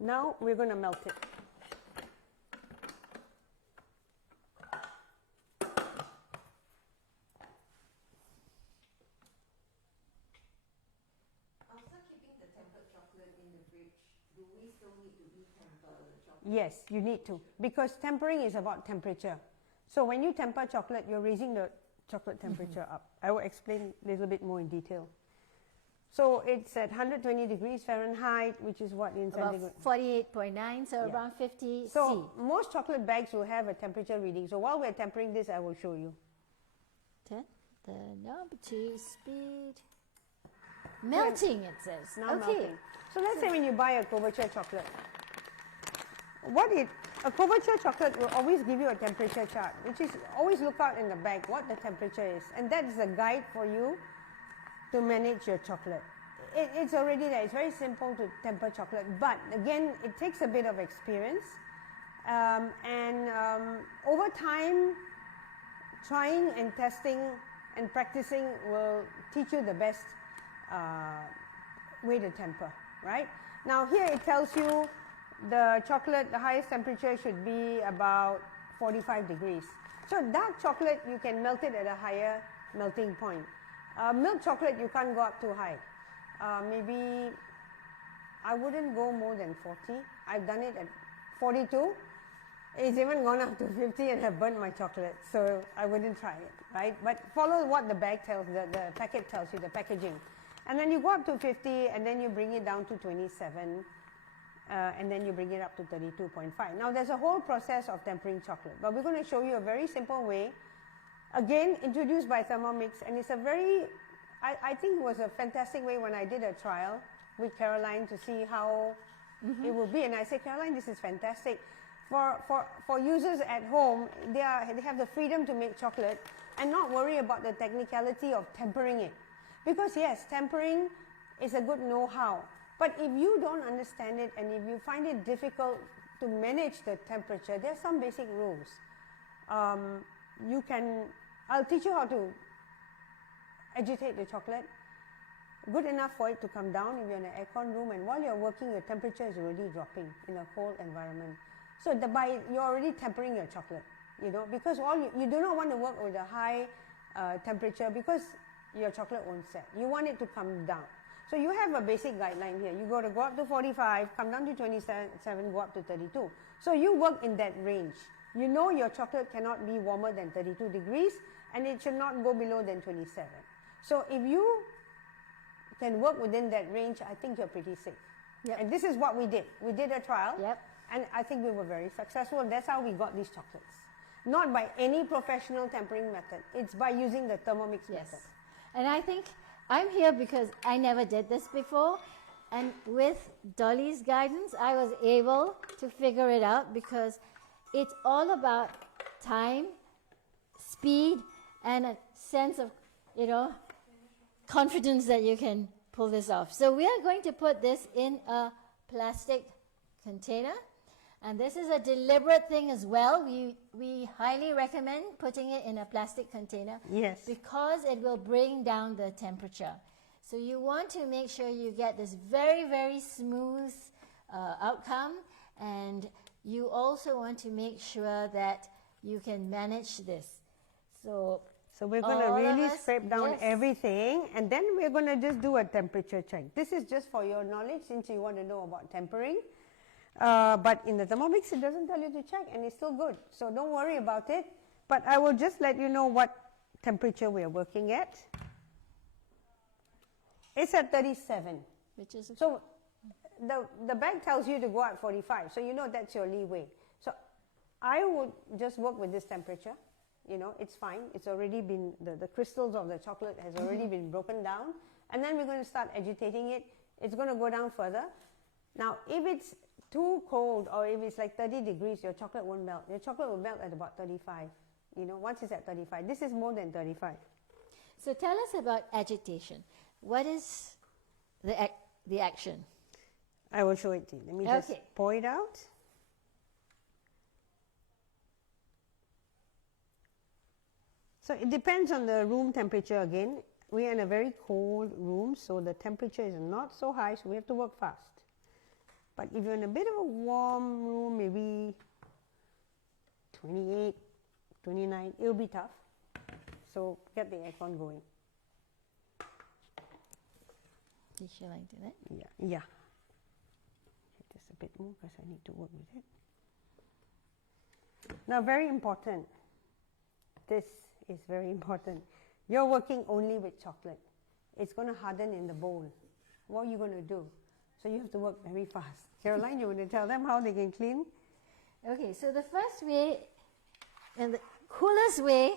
Now we're going to melt it. Yes, you need to, because tempering is about temperature. So when you temper chocolate, you're raising the chocolate temperature up. I will explain a little bit more in detail. So it's at 120 degrees Fahrenheit, which is what in centigrade? 48.9, so around 50 C. So most chocolate bags will have a temperature reading. So while we're tempering this, I will show you. The knob to speed. Melting, it says. Now melting. So let's say when you buy a Chocolatier chocolate, a Chocolatier chocolate will always give you a temperature chart, which is always look out in the bag what the temperature is, and that is a guide for you to manage your chocolate. It's already there. It's very simple to temper chocolate, but again, it takes a bit of experience, and over time, trying and testing and practicing will teach you the best way to temper, right? Now here it tells you the chocolate, the highest temperature should be about 45 degrees. So dark chocolate, you can melt it at a higher melting point. Milk chocolate, you can't go up too high. Maybe, I wouldn't go more than 40. I've done it at 42. It's even gone up to 50 and have burnt my chocolate. So I wouldn't try it, right? But follow what the bag tells, the packet tells you, the packaging. And then you go up to 50 and then you bring it down to 27. And then you bring it up to 32.5. Now there's a whole process of tempering chocolate, but we're going to show you a very simple way, again introduced by Thermomix, and it's a very, I think it was a fantastic way when I did a trial with Caroline to see how it will be, and I said, Caroline, this is fantastic. For users at home, they have the freedom to make chocolate and not worry about the technicality of tempering it. Because yes, tempering is a good know-how. But if you don't understand it and if you find it difficult to manage the temperature, there are some basic rules. I'll teach you how to agitate the chocolate. Good enough for it to come down if you're in an aircon room, and while you're working, your temperature is already dropping in a cold environment. So you're already tempering your chocolate, because you do not want to work with a high temperature because your chocolate won't set. You want it to come down. So you have a basic guideline here. You got to go up to 45, come down to 27, go up to 32. So you work in that range. You know your chocolate cannot be warmer than 32 degrees and it should not go below than 27. So if you can work within that range, I think you're pretty safe. Yep. And this is what we did. We did a trial, and I think we were very successful. That's how we got these chocolates. Not by any professional tempering method. It's by using the Thermomix method. And I think I'm here because I never did this before, and with Dolly's guidance, I was able to figure it out because it's all about time, speed, and a sense of, confidence that you can pull this off. So we are going to put this in a plastic container, and this is a deliberate thing as well. We highly recommend putting it in a plastic container. Yes. Because it will bring down the temperature. So you want to make sure you get this very, very smooth outcome, and you also want to make sure that you can manage this. So we're going to really scrape down everything, and then we're going to just do a temperature check. This is just for your knowledge since you want to know about tempering. But in the Thermomix, it doesn't tell you to check, and it's still good. So don't worry about it. But I will just let you know what temperature we're working at. It's at 37. Which is so the bag tells you to go at 45, so you know that's your leeway. So I would just work with this temperature. It's fine. It's already been, the crystals of the chocolate has already been broken down. And then we're going to start agitating it. It's going to go down further. Now, if it's too cold or if it's like 30 degrees, your chocolate won't melt. Your chocolate will melt at about 35. Once it's at 35. This is more than 35. So tell us about agitation. What is the action? I will show it to you. Let me just pour it out. So it depends on the room temperature again. We are in a very cold room, so the temperature is not so high, so we have to work fast. But if you're in a bit of a warm room, maybe 28, 29, it'll be tough. So get the aircon going. Did you like that? Yeah. Just a bit more because I need to work with it. Now, very important. This is very important. You're working only with chocolate. It's going to harden in the bowl. What are you going to do? So you have to work very fast. Caroline, you want to tell them how they can clean? Okay, so the first way and the coolest way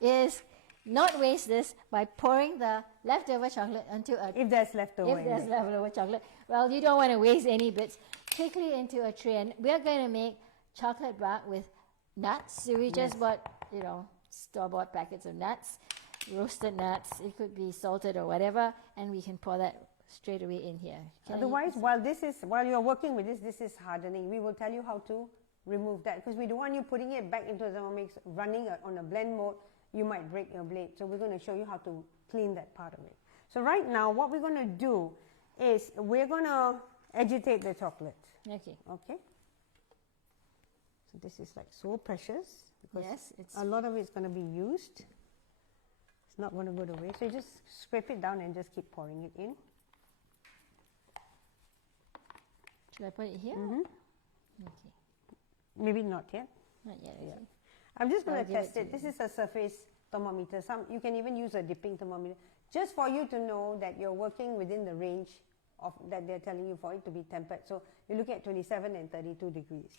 is not waste this by pouring the leftover chocolate onto a... If there's leftover. If there's leftover chocolate. Well, you don't want to waste any bits. Quickly into a tray. And we're going to make chocolate bar with nuts. So we just bought, store-bought packets of nuts, roasted nuts. It could be salted or whatever. And we can pour that straight away in here. Otherwise, while you're working with this is hardening. We will tell you how to remove that because we don't want you putting it back into the Thermomix, running on a blend mode. You might break your blade. So we're going to show you how to clean that part of it. So right now, what we're going to do is we're going to agitate the chocolate. Okay. So this is like so precious because it's a lot of it's going to be used. It's not going to go to waste. So you just scrape it down and just keep pouring it in. Should I put it here? Mm-hmm. Okay. Maybe not yet. Not yet. Okay. Yeah. I'm just going to test it. you. This is a surface thermometer. You can even use a dipping thermometer. Just for you to know that you're working within the range of that they're telling you for it to be tempered. So you're looking at 27 and 32 degrees.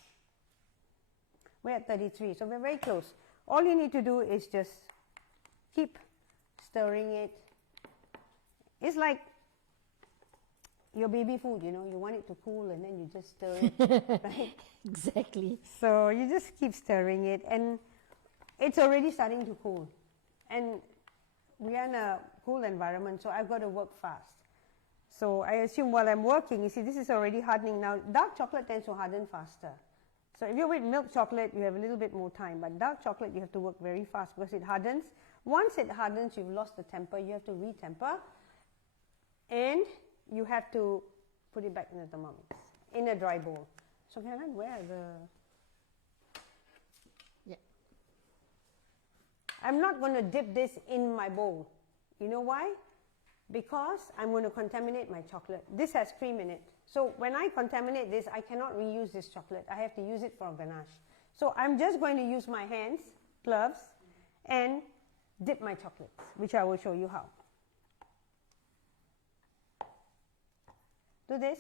We're at 33, so we're very close. All you need to do is just keep stirring it. It's like your baby food, you want it to cool and then you just stir it, right? Exactly. So you just keep stirring it and it's already starting to cool. And we are in a cool environment, so I've got to work fast. So I assume while I'm working, you see this is already hardening. Now dark chocolate tends to harden faster. So if you're with milk chocolate, you have a little bit more time. But dark chocolate, you have to work very fast because it hardens. Once it hardens, you've lost the temper. You have to re-temper. And you have to put it back in the Thermomix, in a dry bowl. So Caroline, where are the... Yeah. I'm not going to dip this in my bowl. You know why? Because I'm going to contaminate my chocolate. This has cream in it. So when I contaminate this, I cannot reuse this chocolate. I have to use it for ganache. So I'm just going to use my hands, gloves, and dip my chocolates, which I will show you how. Do this.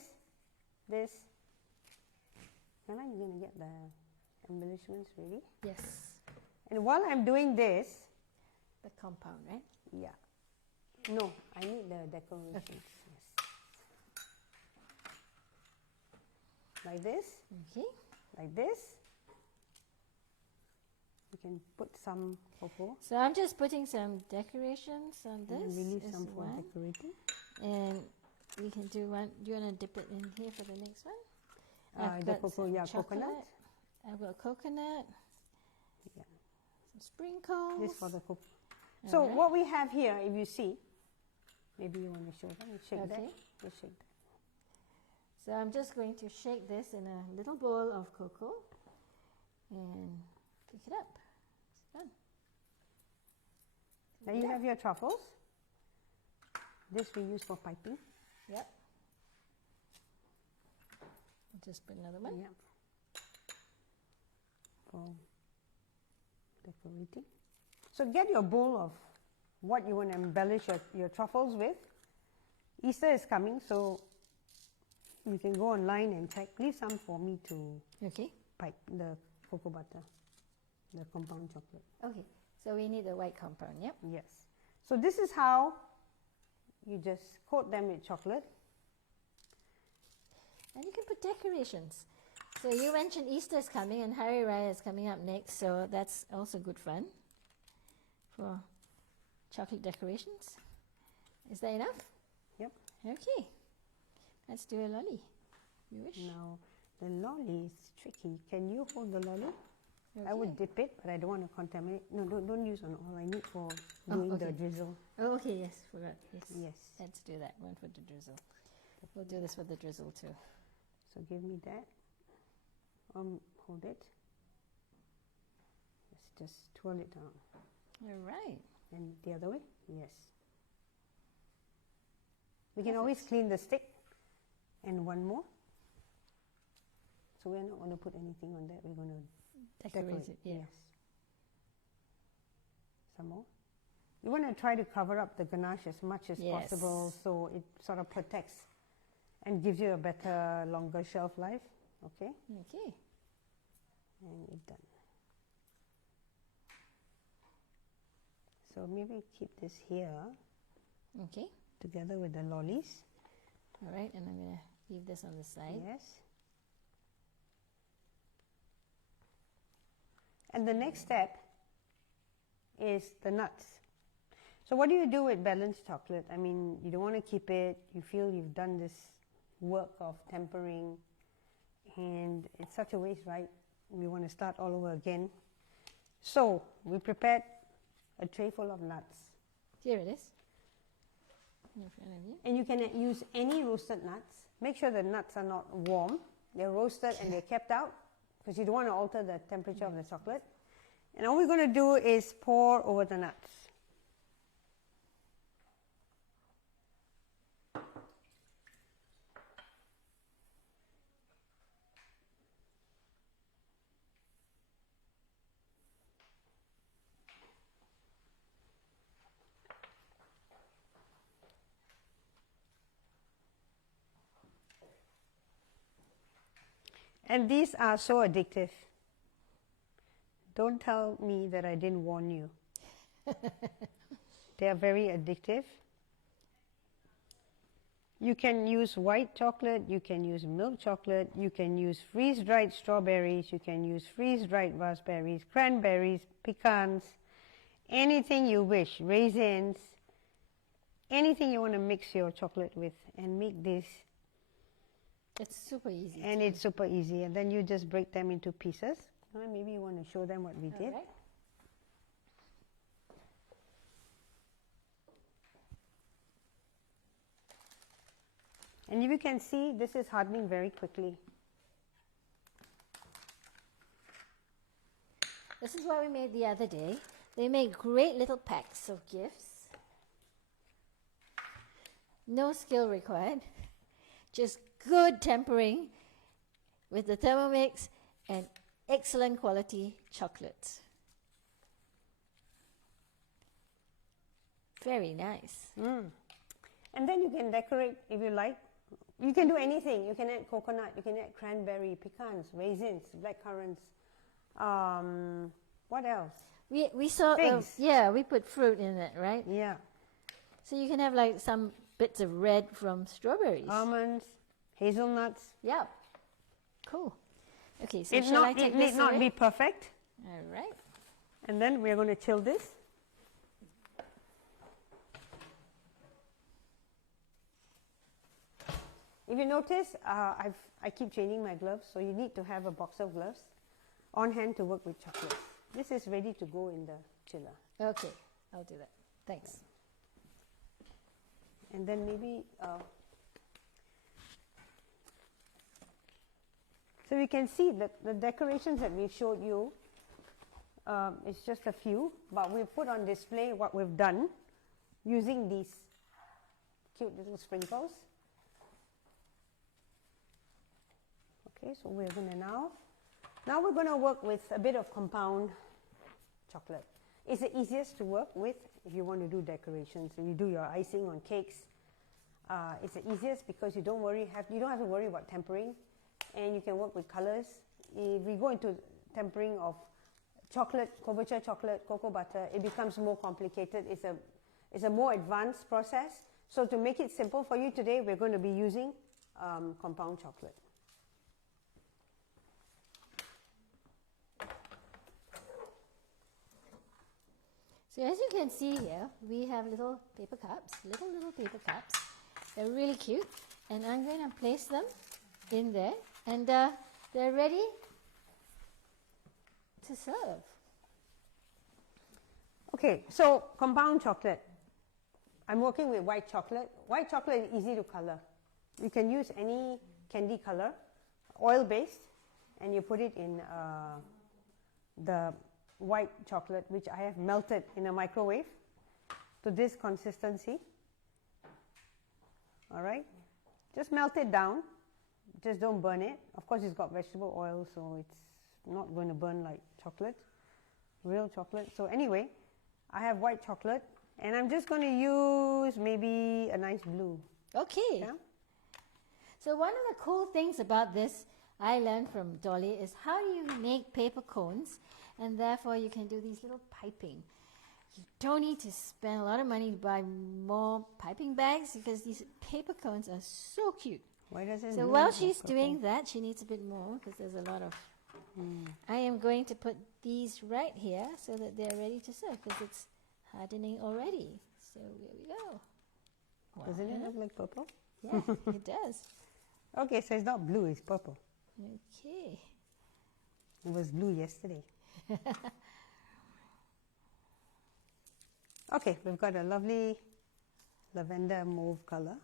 Caroline, you're going to get the embellishments ready? Yes. And while I'm doing this... The compound, right? Yeah. No, I need the decorations. Okay. Yes. Like this, Okay. like this. You can put some cocoa So I'm just putting some decorations on this. and release as some for one. decorating. And we can do one. Do you want to dip it in here for the next one? I've The got cocoa, some yeah, chocolate. coconut. I've got coconut. Yeah. Some sprinkles. This for the cocoa. So Alright. what we have here, if you see, maybe you want to show them. You shake that. Okay. You shake that. So I'm just going to shake this in a little bowl of cocoa and pick it up. It's done. Now you have your truffles. This we use for piping. Yep. Just put another one. Yeah. For decorating. So get your bowl of what you want to embellish your truffles with. Easter is coming, so you can go online and check. Leave some for me to Okay. pipe the cocoa butter, the compound chocolate. Okay. So we need the white compound. Yep. Yes. So this is how you just coat them with chocolate. And you can put decorations. So you mentioned Easter is coming and Hari Raya is coming up next, so that's also good fun for chocolate decorations. Is that enough? Yep. Okay. Let's do a lolly. You wish? Now the lolly is tricky. Can you hold the lolly? I Okay. would dip it, but I don't want to contaminate. No, don't use on all. I need for doing the okay. drizzle. Oh, okay, yes, forgot. Yes. Yes. Let's do that one for the drizzle. We'll do this for the drizzle too. So give me that. Hold it. Just twirl it down. All right. And the other way? Yes. We can always clean the stick. And one more. So we're not going to put anything on that. We're going to Decorate it, yeah. Yes. Some more. You want to try to cover up the ganache as much as Yes. possible so it sort of protects and gives you a better, longer shelf life. Okay? Okay. And it's done. So maybe keep this here Okay. together with the lollies. All right, and I'm going to leave this on the side. Yes. And the next step is the nuts. So what do you do with balanced chocolate? I mean, you don't want to keep it. You feel you've done this work of tempering and it's such a waste, right? We want to start all over again. So we prepared a tray full of nuts. Here it is. In front of you. And you can use any roasted nuts. Make sure the nuts are not warm. They're roasted and they're kept out because you don't want to alter the temperature of the chocolate. And all we're going to do is pour over the nuts. And these are so addictive. Don't tell me that I didn't warn you. They are very addictive. You can use white chocolate, you can use milk chocolate, you can use freeze-dried strawberries, you can use freeze-dried raspberries, cranberries, pecans, anything you wish, raisins, anything you want to mix your chocolate with and make this. It's super easy. And too. it's super easy. And then you just break them into pieces. Maybe you want to show them what we did. All right. And if you can see, this is hardening very quickly. This is what we made the other day. They make great little packs of gifts. No skill required. Just good tempering with the Thermomix and excellent quality chocolate. Very nice. And then you can decorate if you like. You can do anything. You can add coconut, you can add cranberry, pecans, raisins, blackcurrants. What else? We saw, Figs. yeah, we put fruit in it, right? Yeah. So you can have like some bits of red from strawberries. Almonds, hazelnuts. Yeah. Cool. Okay, so It shall I take it this need not away? be perfect. All right. And then we're going to chill this. If you notice, I keep changing my gloves, so you need to have a box of gloves on hand to work with chocolates. This is ready to go in the chiller. Okay, I'll do that. Thanks. And then maybe, so you can see that the decorations that we showed you, it's just a few, but we've put on display what we've done using these cute little sprinkles. Okay, so we're going to now we're going to work with a bit of compound chocolate. It's the easiest to work with if you want to do decorations. If you do your icing on cakes, it's the easiest because you don't have to worry about tempering, and you can work with colors. If we go into tempering of chocolate, couverture chocolate, cocoa butter, it becomes more complicated. It's a more advanced process. So to make it simple for you today, we're going to be using compound chocolate. So as you can see here, we have little paper cups, little paper cups. They're really cute, and I'm going to place them in there, and they're ready to serve. Okay, so compound chocolate. I'm working with white chocolate. White chocolate is easy to color. You can use any candy color, oil-based, and you put it in the white chocolate, which I have melted in a microwave to this consistency. All right, just melt it down, just don't burn it. Of course, it's got vegetable oil, so it's not going to burn like chocolate, real chocolate. So anyway, I have white chocolate, and I'm just going to use maybe a nice blue. Okay. Yeah? So one of the cool things about this I learned from Dolly is how do you make paper cones, and therefore you can do these little piping. You don't need to spend a lot of money to buy more piping bags because these paper cones are so cute. Why does it So while she's doing that, she needs a bit more because there's a lot of... I am going to put these right here so that they're ready to serve because it's hardening already. So here we go. Doesn't it look like purple? Yeah, it does. Okay, so it's not blue, it's purple. Okay. It was blue yesterday. Okay, we've got a lovely lavender mauve color.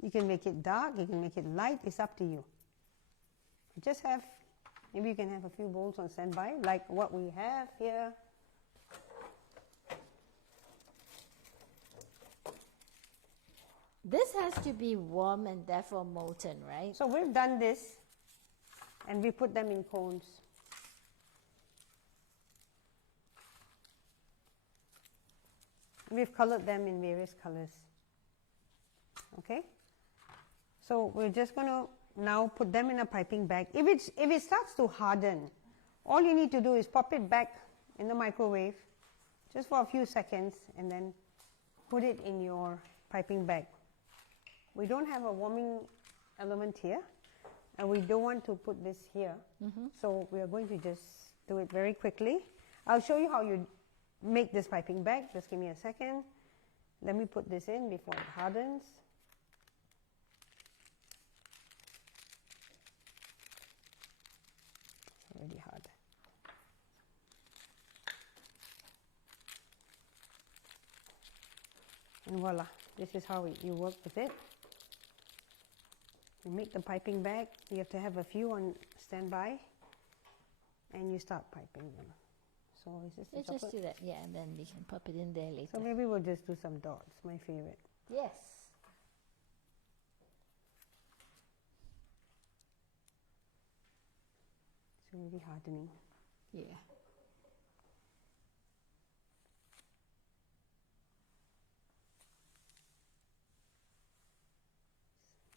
You can make it dark, you can make it light, it's up to you. Just have, maybe you can have a few bowls on standby, like what we have here. This has to be warm and therefore molten, right? So we've done this, and we put them in cones. We've colored them in various colors. Okay? So we're just going to now put them in a piping bag. If it starts to harden, all you need to do is pop it back in the microwave just for a few seconds and then put it in your piping bag. We don't have a warming element here, and we don't want to put this here. So we are going to just do it very quickly. I'll show you how you make this piping bag. Just give me a second. Let me put this in before it hardens. It's already hard. And voila, this is how you work with it. You make the piping bag, you have to have a few on standby, and you start piping them. So is this the Let's just chocolate? do that, yeah, and then we can pop it in there later. So maybe we'll just do some dots, my favorite. Yes. It's already hardening. Yeah.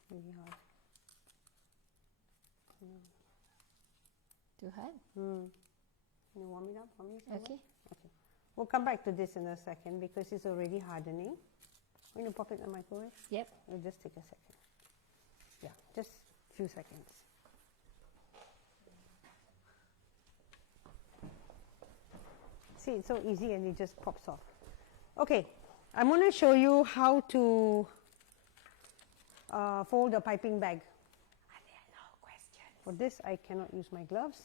Really hard. Too hard? Can you warm it up for me? Somewhere? Okay. Okay. We'll come back to this in a second because it's already hardening. When you pop it in the microwave, Yep. it'll just take a second. Yeah, just a few seconds. See, it's so easy and it just pops off. Okay, I'm going to show you how to fold a piping bag. Are there no questions? For this, I cannot use my gloves.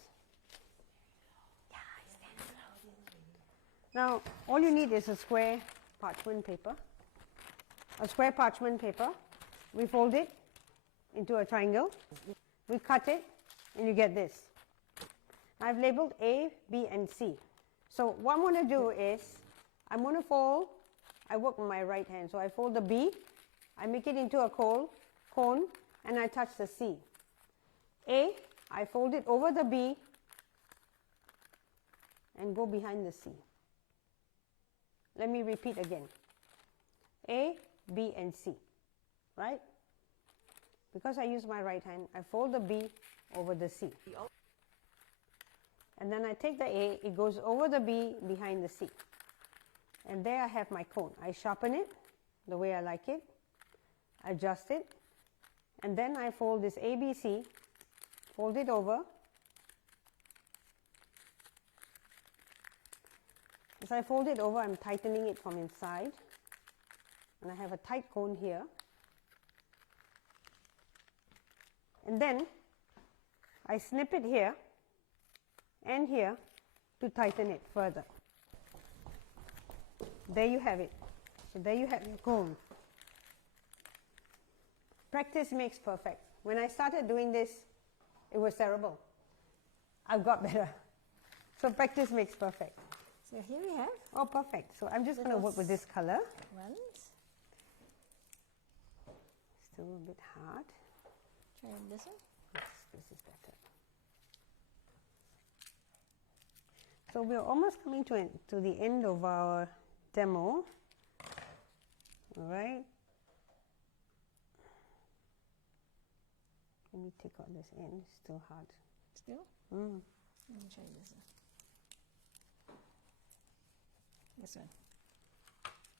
Yeah, stand close. Now, all you need is a square parchment paper. A square parchment paper. We fold it into a triangle. We cut it, and you get this. I've labeled A, B, and C. So what I'm going to do is, I'm going to fold, I work with my right hand, so I fold the B, I make it into a cone, and I touch the C. A, I fold it over the B, and go behind the C. Let me repeat again. A, B, and C, right? Because I use my right hand, I fold the B over the C. And then I take the A, it goes over the B, behind the C. And there I have my cone. I sharpen it the way I like it, adjust it, and then I fold this ABC, fold it over. As I fold it over, I'm tightening it from inside. And I have a tight cone here. And then I snip it here and here to tighten it further. There you have it. So there you have your cone. Practice makes perfect. When I started doing this, it was terrible. I've got better. So practice makes perfect. So here we have Oh, perfect. So I'm just going to work with this color. ones. Still a bit hard. Try this one. Yes, this is better. So we're almost coming to the end of our demo. All right. Let me take out this end. It's still hard. Still? Mm. Let me try this one. This one.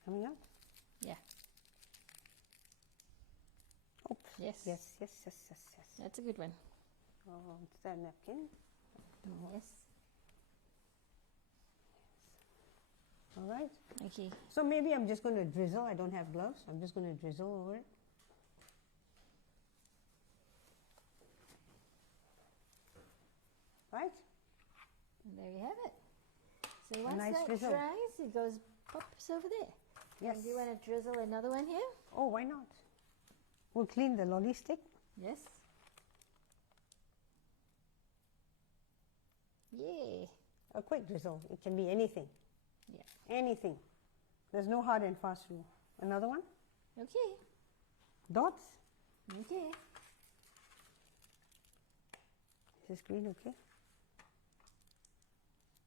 Coming out? Yeah. Oops. Yes. Yes, yes, yes, yes, yes. That's a good one. Oh, is that a napkin? Yes. All right. Okay. So maybe I'm just going to drizzle. I don't have gloves. I'm just going to drizzle over it. Right? And there you have it. So once nice that drizzle. dries, it goes pops over there. Yes. And do you want to drizzle another one here? Oh, why not? We'll clean the lolly stick. Yes. Yay. A quick drizzle. It can be anything. Yeah. Anything. There's no hard and fast rule. Another one? Okay. Dots? Okay. Is this green okay?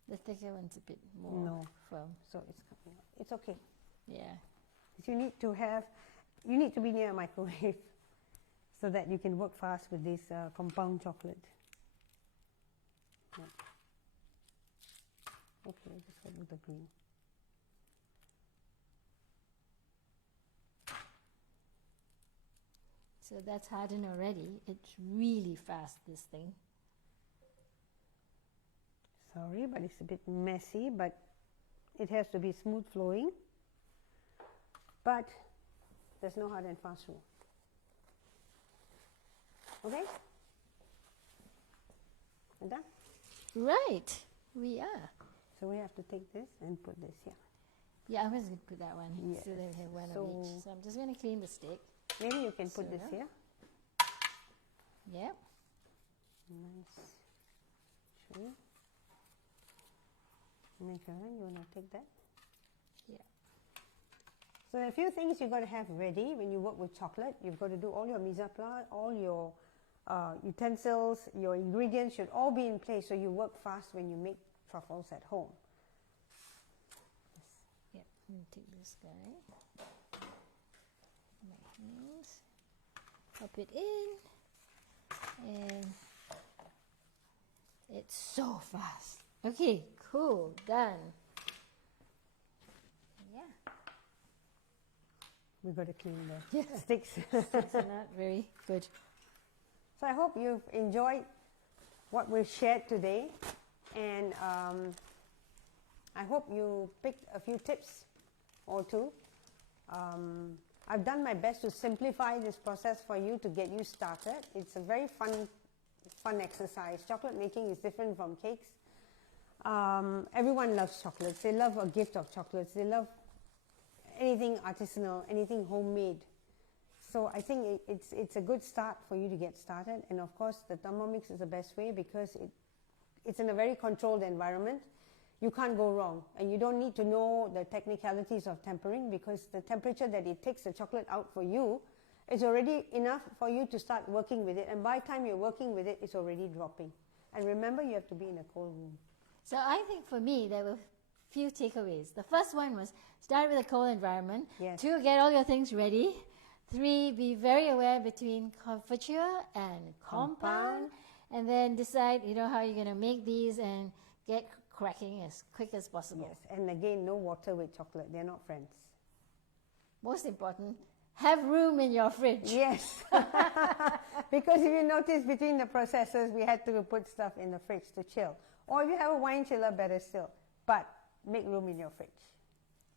The thicker one's a bit more No. firm. So it's coming out. It's okay. Yeah. You need to be near a microwave so that you can work fast with this compound chocolate. Yeah. Okay, just go with the green. So that's hardened already. It's really fast, this thing. Sorry, but it's a bit messy, but it has to be smooth flowing. But there's no hard and fast rule. Okay? We're done? Right. We are. So we have to take this and put this here. Yeah, I was going to put that one. Yes. So that we have one of So- each. So I'm just going to clean the stick. Maybe you can put So this now- here. Yep. Nice tree. And then Caroline, you want to take that? Yeah. So there are a few things you've got to have ready when you work with chocolate. You've got to do all your mise en place, all your utensils, your ingredients should all be in place so you work fast when you make truffles at home. Yep. I'm going to take this guy. My hands. Pop it in. And it's so fast. Okay, cool, done. We've got to clean the sticks. Sticks are not very good. So I hope you've enjoyed what we've shared today, and I hope you picked a few tips or two. I've done my best to simplify this process for you to get you started. It's a very fun exercise. Chocolate making is different from cakes. Everyone loves chocolates. They love a gift of chocolates. They love anything artisanal, anything homemade. So I think it's a good start for you to get started. And of course, the Thermomix is the best way because it's in a very controlled environment. You can't go wrong. And you don't need to know the technicalities of tempering because the temperature that it takes the chocolate out for you is already enough for you to start working with it. And by the time you're working with it, it's already dropping. And remember, you have to be in a cold room. So I think for me, there were few takeaways. The first one was start with a cold environment. Yes. 2, get all your things ready. 3, be very aware between confiture and compound. And then decide, how you're going to make these and get cracking as quick as possible. Yes, and again, no water with chocolate. They're not friends. Most important, have room in your fridge. Yes. Because if you notice, between the processes, we had to put stuff in the fridge to chill. Or if you have a wine chiller, better still. But make room in your fridge.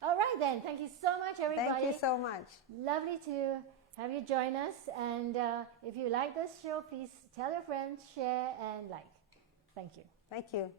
All right then. Thank you so much, everybody. Thank you so much. Lovely to have you join us. And if you like this show, please tell your friends, share, and like. Thank you. Thank you.